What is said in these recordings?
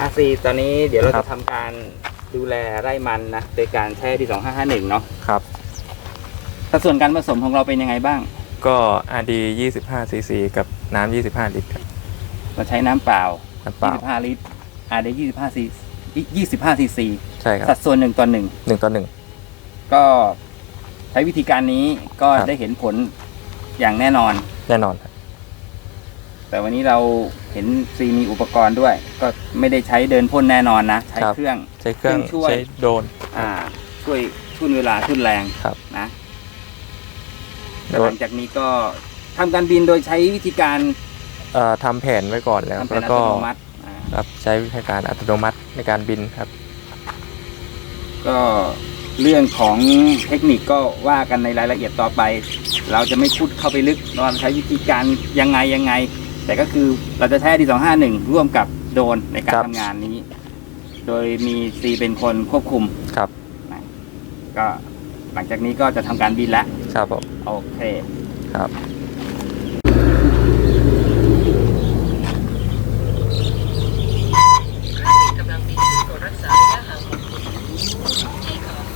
อาซีตอนนี้เดี๋ยวเราครัจะบทำการดูแลไร่มันนะโดยการใช้ดีสองห้าห้าหนึ่งเนาะครับ สัดส่วนการผสมของเราเป็นยังไงบ้าง ก็ RD 25 cc กับน้ำ25 ลิตรครับ เราใช้น้ำเปล่าน้ำเปล่า 25ลิตรอาได้25ซี25ซีซีใช่ครับสัดส่วนหนึ่งต่อหนึ่ง หนึ่งต่อหนึ่ง ก็ใช้วิธีการนี้ก็ครับ ได้เห็นผลอย่างแน่นอน แน่นอนครับ แต่วันนี้เราเห็นซีมีอุปกรณ์ด้วย ก็ไม่ได้ใช้เดินพ่นแน่นอนนะ ใช้เครื่องใช้เครื่องเครื่องช่วยใช้โดรนอ่า ช่วยทุ่นเวลาทุ่นแรงครับนะโดหยลังจากนี้ก็ทำการบินโดยใช้วิธีการเอ่อทำแผนไว้ก่อนแล้วทำเป็นแล้วอัก็ตโนมัติอ่าครับใช้วิธีการอัตโนมัติในการบินครับ ก็เรื่องของเทคนิคก็ว่ากันในรายละเอียดต่อไป เราจะไม่พูดเข้าไปลึกว่าใช้วิธีการยังไงยังไง แต่ก็คือเราจะใช้ดีสองห้าหนึ่งร่วมกับโดรนในการครับ ทำงานนี้ โดยมีซีเป็นคนควบคุม ครับนะก็หลังจากนี้ก็จะทำการบินแล้ว ครับผม โอเค ครับ กำลังบินขึ้นกดรักษาระยะห่าง6กิโลเมตร Take off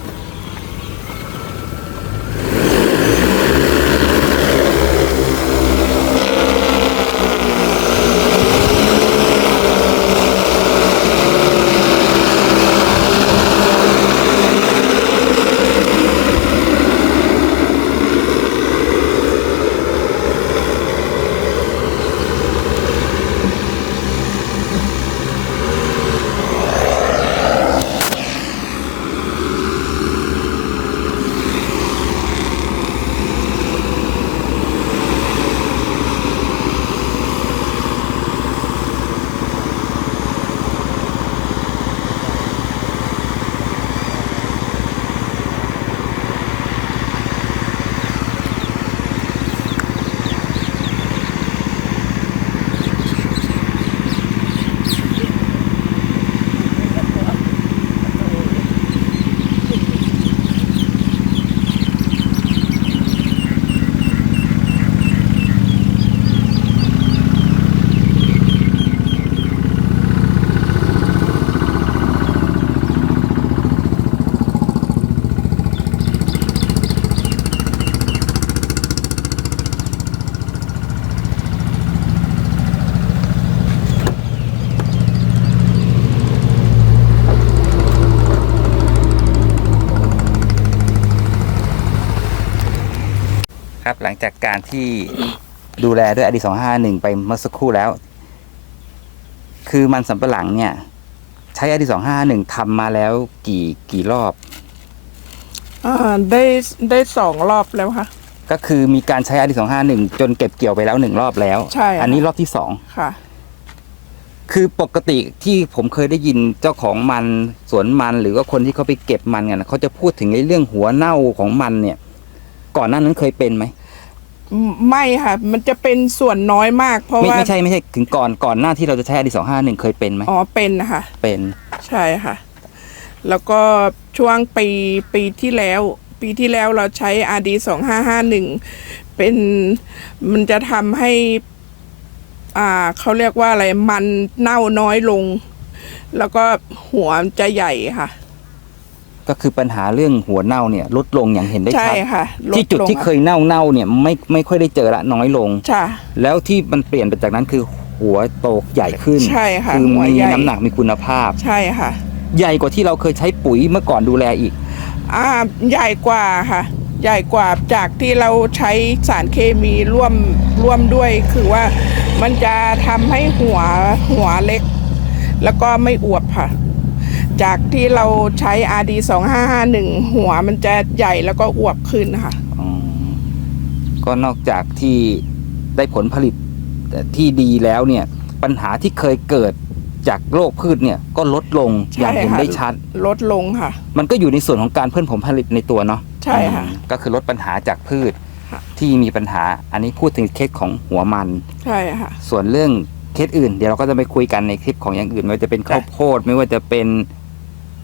ครับหลั งจากการที่ดูแลด้วยอดีสองห้าหนึ่งไปเมื่อสักครู่แล้ว คือมันสำปะหลังเนี่ย ใช้อดีสองห้าหนึ่งทำมาแล้วกี่กี่รอบ อ่าได้ได้สองรอบแล้วค่ะ ก็คือมีการใช้อดีสองห้าหนึ่งจนเก็บเกี่ยวไปแล้วหนึ่งรอบแล้ว ใช่ค่ะ อันนี้รอบที่สอง ค่ะ คือปกติที่ผมเคยได้ยินเจ้าของมันสวนมันหรือว่าคนที่เขาไปเก็บมันกันนะเขาจะพูดถึงในเรื่องหัวเน่าของมันเนี่ย ก่อนหน้านั้นเคยเป็นไหม ไม่ค่ะ มันจะเป็นส่วนน้อยมากเพราะไม่ว่าไม่ใช่ไม่ใช่ถึงก่อนก่อนหน้าที่เราจะใช้อดีสองห้าหนึ่งเคยเป็นไหมอ๋อเป็นนะคะเป็นใช่ค่ะ แล้วก็ช่วงปีปีที่แล้ว ปีที่แล้วเราใช้ RD สองห้าห้าหนึ่งเป็นมันจะทำให้ อ่าเขาเรียกว่าอะไรมันเน่าน้อยลง แล้วก็หัวจะใหญ่ค่ะ ก็คือปัญหาเรื่องหัวเน่าเนี่ยลดลงอย่างเห็นได้ใช่ชัดค่ะลที่จุดลงที่เคยเน่าเน่าๆเนี่ยไม่ไม่ค่อยได้เจอละน้อยลงใช่แล้วที่มันเปลี่ยนไปจากนั้นคือหัวโตใหญ่ขึ้นใช่ค่ะคือหัวมีใหญ่น้ำหนักมีคุณภาพ ใช่ค่ะ ใหญ่กว่าที่เราเคยใช้ปุ๋ยเมื่อก่อนดูแลอีกอ่าใหญ่กว่าค่ะ ใหญ่กว่าจากที่เราใช้สารเคมีร่วมร่วมด้วย คือว่ามันจะทำให้หัวหัวเล็ก แล้วก็ไม่อวบค่ะ จากที่เราใช้ RD 2551 หัวมันจะใหญ่แล้วก็อวบขึ้นค่ะ อ๋อก็นอกจากที่ได้ผลผลิตที่ดีแล้วเนี่ย ปัญหาที่เคยเกิดจากโรคพืชเนี่ยก็ลดลงใช่อย่างเห็นค่ะ ได้ชัด ลดลงค่ะ มันก็อยู่ในส่วนของการเพิ่มผลผลิตในตัวเนาะใช่ค่ะอืมก็คือลดปัญหาจากพืชค่ะ ที่มีปัญหา อันนี้พูดถึงเคสของหัวมัน ใช่ค่ะ ส่วนเรื่องเคสอื่น เดี๋ยวเราก็จะไปคุยกันในคลิปของอย่างอื่นไม่ว่าจะเป็นข้าวโพดไม่ว่าจะเป็น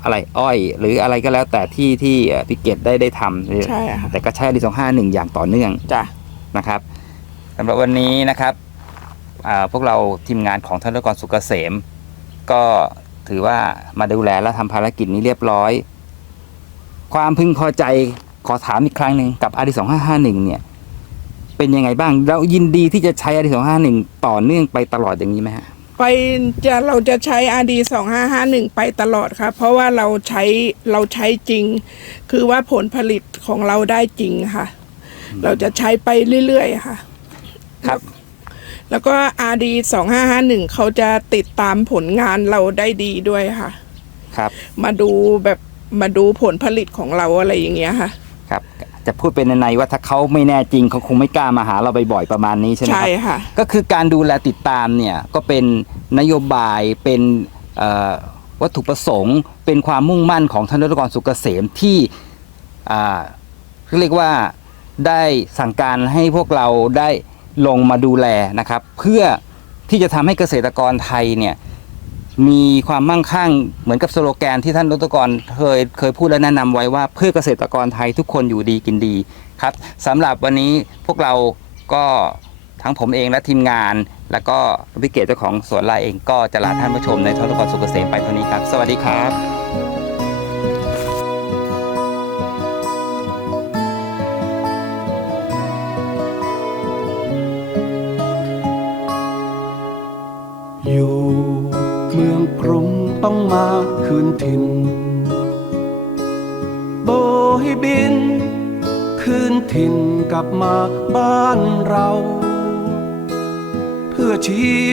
อะไรอ้อย หรืออะไรก็แล้วแต่ที่ที่เอ่อพี่เกดได้ได้ทำใช่ค่ะแต่ก็ใช้ดีสองห้าหนึ่งอย่างต่อเนื่องจ้ะนะครับสำหรับวันนี้นะครับอ่าพวกเราทีมงานของท่านรกรสุกเกษม ก็ถือว่ามาดูแลและทำภารกิจนี้เรียบร้อย ความพึงพอใจขอถามอีกครั้งหนึ่งกับอาดีสองห้าห้าหนึ่งเนี่ย เป็นยังไงบ้างเรายินดีที่จะใช้อาดีสองห้าหนึ่งต่อเนื่องไปตลอดอย่างนี้ไหมฮะ ไปจะเราจะใช้ RD 2551 ไปตลอดค่ะ เพราะว่าเราใช้เราใช้จริง คือว่าผลผลิตของเราได้จริงค่ะ เราจะใช้ไปเรื่อยๆค่ะ ครับ แล้วก็ RD 2551เขาจะติดตามผลงานเราได้ดีด้วยค่ะ ครับ มาดูแบบมาดูผลผลิตของเราอะไรอย่างเงี้ยค่ะ ครับจะพูดเป็นในว่าถ้าเขาไม่แน่จริงเขาคงไม่กล้ามาหาเราบ่อยๆประมาณนี้ใช่ไหมคใช่รับค่ะ ก็คือการดูแลติดตามเนี่ยก็เป็นนโยบายเป็นเอ่อวัตถุประสงค์ เป็นความมุ่งมั่นของท่านรัฐกรสุกเกษมที่อ่าเรียกว่าได้สั่งการให้พวกเราได้ลงมาดูแลนะครับ เพื่อที่จะทำให้เกษตรกรไทยเนี่ย มีความมั่งคั่งเหมือนกับสโลแกนที่ท่านรัฐกรเคยเคยพูดและแนะนำไว้ว่าเพื่อเกษตรกรไทยทุกคนอยู่ดีกินดีครับสำหรับวันนี้พวกเราก็ทั้งผมเองและทีมงาน แล้วก็วิเกตเจ้าของสวนลายเองก็จะลาท่านผู้ชมในทรกรสุกเกษมไปเท่านี้ครับ สวัสดีครับ รุงต้องมาคืนถิ่น โบยบิน คืนถิ่นกลับมาบ้านเรา เพื่อชี